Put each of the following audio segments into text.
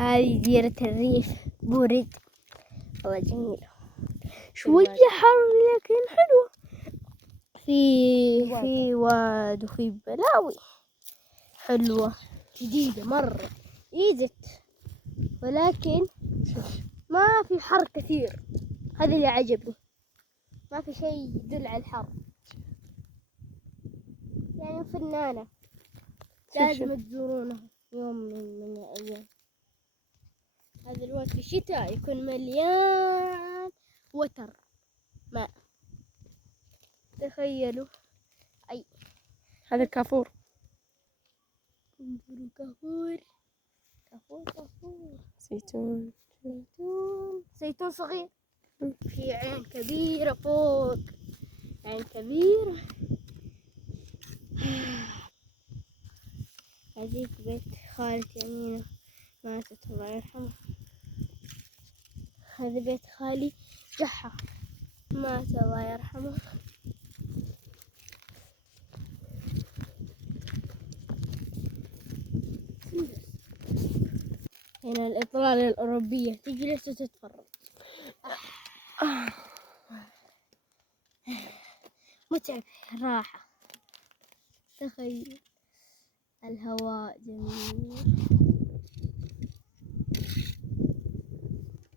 هذه ديرة الريف بورد، والله جميلة، شوية حر لكن حلوة. في واد وفي بلاوي حلوة جديدة مرة، إيزت، ولكن ما في حر كثير. هذا اللي عجبني، ما في شيء يدل على الحر، يعني فنانة، لازم تزورونه يوم من الأيام. هذا الواد في الشتاء يكون مليان وتر ماء، تخيلوا. أي هذا الكافور. انظروا كافور كافور كافور، زيتون. زيتون صغير، في عين كبيرة فوق، عين كبيرة. هذيك بيت خالتي أمينة، ماتت الله يرحمها. هذا بيت خالي جحا، مات الله يرحمه. هنا الإطلالة الأوروبية، تجلس وتتفرج. متعب، راحة، تخيل الهواء جميل.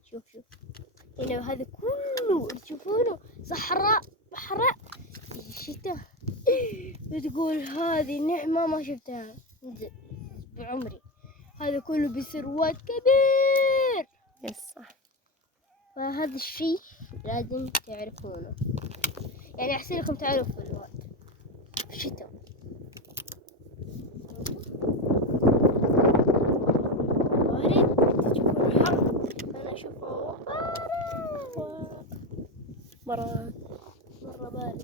شوف هنا هذا كله تشوفونه صحراء بحراء في الشتاء. بتقول هذه نعمة ما شفتها بعمري. هذا كله بسروات كبير. يس صح. فهذا الشيء لازم تعرفونه، يعني أحسن لكم تعرفوا الواد في الشتاء. بارد، تشوفون حر، أنا أشوفه بارد، مرة بارد.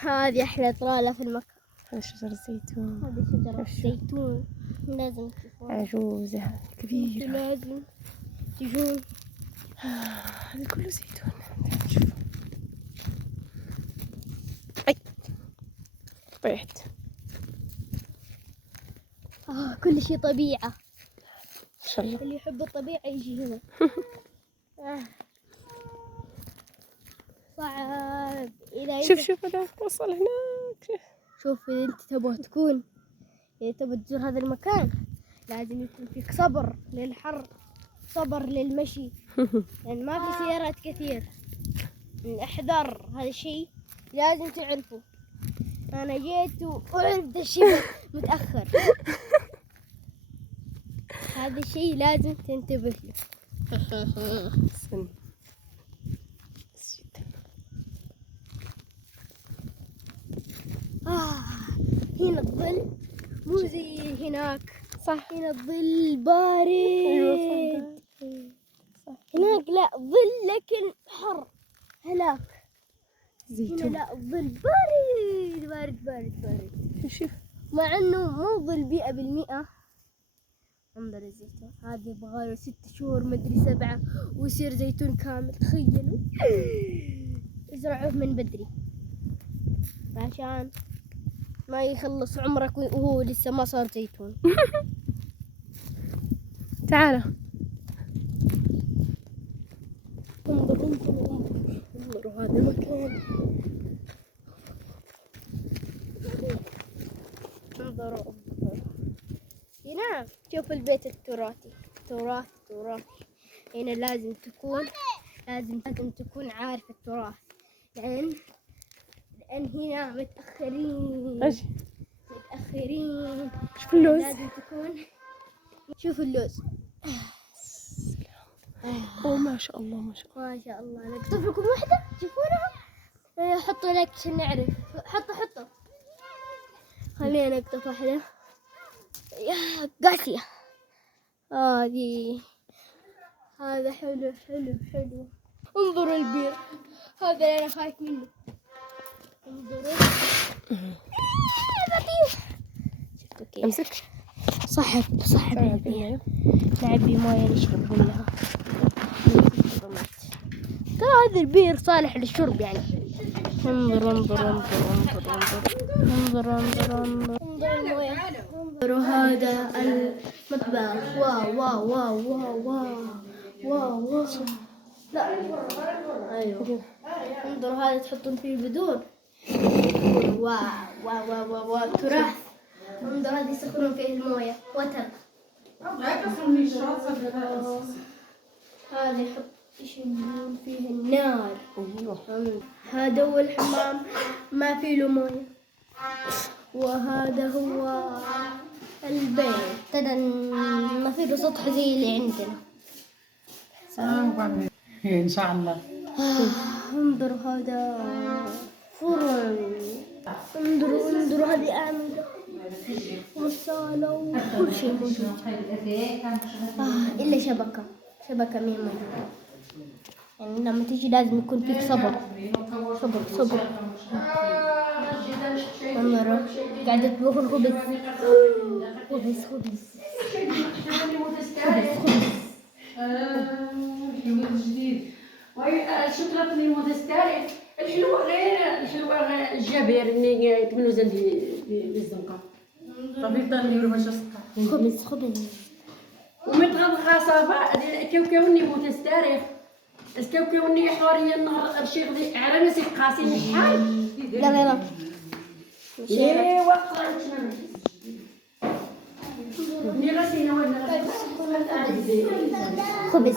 هذه أحلى إطلالة في المكان. هذا شجر الزيتون. هذه شجرة الزيتون، لازم تشوفوها، عجوزة كبيرة، لازم تجون. هذا كله زيتون. شوف. أي طيحت. كل شيء طبيعة، ما شاء الله. اللي يحب الطبيعة يجي هنا. صعب. شوف هذا وصل هناك. شوف إذا أنت تبغى تكون، إذا تبغى تزور هذا المكان لازم يكون فيك صبر للحر، صبر للمشي، لأن ما في سيارات كثير. احذر، هذا الشيء لازم تعرفه. أنا جيت وعرفت الشيء متأخر. هذا الشيء لازم تنتبه له. هنا الظل مو زي هناك. صح. هنا الظل بارد. صح. هناك لا ظل لكن حر هلاك. زيتون. هنا لا الظل بارد بارد بارد بارد. شوف مع انه مو ظل 100%. انظر الزيتون هذا يبغاله 6 شهور مدري 7 ويصير زيتون كامل. تخيلوا، ازرعوه من بدري عشان ما يخلص عمرك وهو لسه ما صار زيتون. تعالى. انظروا هذا المكان. انظروا هنا، شوف البيت التراثي، تراثي. هنا لازم تكون عارف التراث، لأن هنا متأخرين. شوف اللوز. لازم تكون. شوف اللوز. اوه ما شاء الله ما شاء الله ما شاء الله. نقطف لكم واحدة تشوفونها. حطوا لايك عشان نعرف. حطوا خلينا نقطف واحدة. يا قاسية هذه. هذا حلو. انظروا البير، هذا اللي أنا خايف منه. انظروا. بطيح. شفتوا كيف؟ امسك. صحب البير. نعبي مويه نشرب منها. ترى هذا البير صالح للشرب يعني. انظر انظر انظر انظر انظر انظر انظر انظر انظروا هذا المطبخ. واو واو واو واو واو واو واو. لا ايوه انظروا هذا تحطون فيه البذور. واو واو واو واو واو تراث. انظر هذا يسخنون فيه المويه وتر. هذا يحط يشمون فيه النار. هذا هو الحمام ما فيه له مويه. وهذا هو البيت تدن ما فيه له سطح زي اللي عندنا. ان شاء الله. انظروا هذا فرن. انظروا هذه أعمدة وصالة وكل شيء موجود. إلا شبكة مين موجودة. يعني لما تيجي لازم يكون فيك صبر. انظروا قاعدة تطبخ الخبز. خبز جديد. شكرا للمتستاري. الحلوة غير الجبير اللي يكملوا زاد بالزنقة. طبيب ضروري باش السكر. خبز. ومتغطى صافا كوكوني متستاري. الكوكوني حورية النهار الشيخ ذي على ناس قاسين الحال. لا ايه وقعت نغسينا ولا خبز